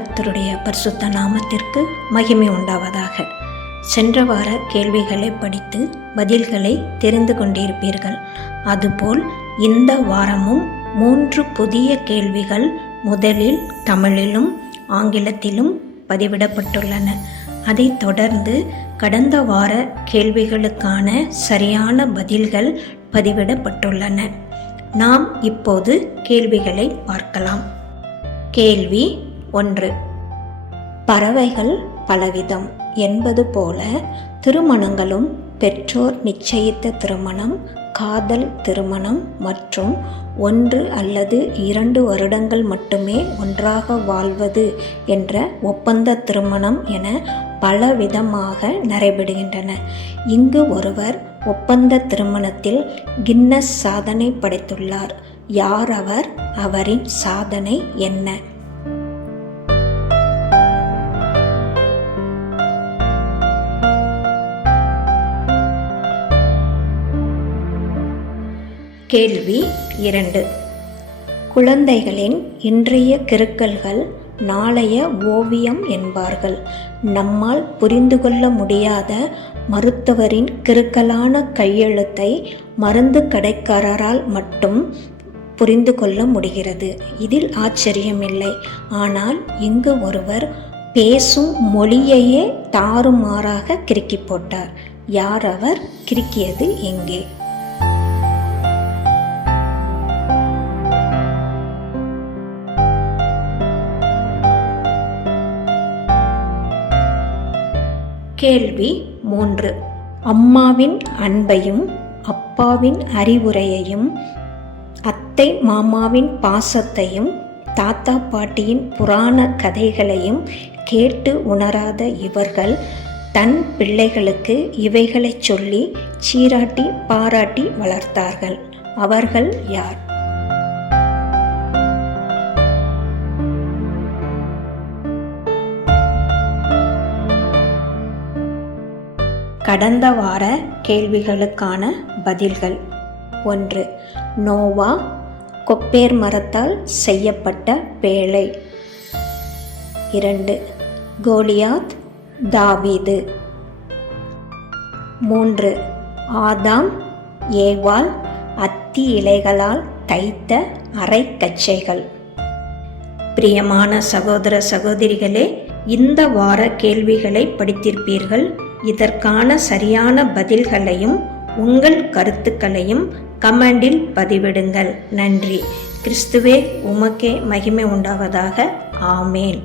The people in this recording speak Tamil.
கர்த்தருடைய பரிசுத்த நாமத்திற்கு மகிமை உண்டாவதாக. சென்ற வார கேள்விகளை படித்து பதில்களை தெரிந்து கொண்டிருப்பீர்கள். அதுபோல் இந்த வாரமும் 3 புதிய கேள்விகள் முதலில் தமிழிலும் ஆங்கிலத்திலும் பதிவிடப்பட்டுள்ளன. அதைத் தொடர்ந்து கடந்த வார கேள்விகளுக்கான சரியான பதில்கள் பதிவிடப்பட்டுள்ளன. நாம் இப்போது கேள்விகளை பார்க்கலாம். கேள்வி 1. பறவைகள் பலவிதம் என்பது போல திருமணங்களும் பெற்றோர் நிச்சயித்த திருமணம், காதல் திருமணம் மற்றும் 1 அல்லது 2 வருடங்கள் மட்டுமே ஒன்றாக வாழ்வது என்ற ஒப்பந்த திருமணம் என பலவிதமாக நடைபெறுகின்றன. இங்கு ஒருவர் ஒப்பந்த திருமணத்தில் கின்னஸ் சாதனை படைத்துள்ளார். யார் அவர்? அவரின் சாதனை என்ன? கேள்வி 2. குழந்தைகளின் இன்றைய கிறுக்கல்கள் நாளைய ஓவியம் என்பார்கள். நம்மால் புரிந்து கொள்ள முடியாத மருத்துவரின் கிறுக்கலான கையெழுத்தை மருந்து கடைக்காரரால் மட்டும் புரிந்து கொள்ள முடிகிறது. இதில் ஆச்சரியமில்லை. ஆனால் இங்கு ஒருவர் பேசும் மொழியையே தாறுமாறாக கிறுக்கி போட்டார். யார் அவர்? கிறுக்கியது எங்கே? கேள்வி 3. அம்மாவின் அன்பையும் அப்பாவின் அறிவுரையையும் அத்தை மாமாவின் பாசத்தையும் தாத்தா பாட்டியின் புராண கதைகளையும் கேட்டு உணராத இவர்கள் தன் பிள்ளைகளுக்கு இவைகளை சொல்லி சீராட்டி பாராட்டி வளர்த்தார்கள். அவர்கள் யார்? கடந்த வார கேள்விகளுக்கான பதில்கள். 1. நோவா கொப்பேர் மரத்தால் செய்யப்பட்ட பேழை. 2. கோலியாத் தாவீது. 3. ஆதாம் ஏவாள் அத்தி இலைகளால் தைத்த அரைக்கச்சைகள். பிரியமான சகோதர சகோதரிகளே, இந்த வார கேள்விகளை படித்திருப்பீர்கள். இதற்கான சரியான பதில்களையும் உங்கள் கருத்துக்களையும் கமெண்டில் பதிவிடுங்கள். நன்றி. கிறிஸ்துவே உமக்கே மகிமை உண்டாவதாக. ஆமேன்.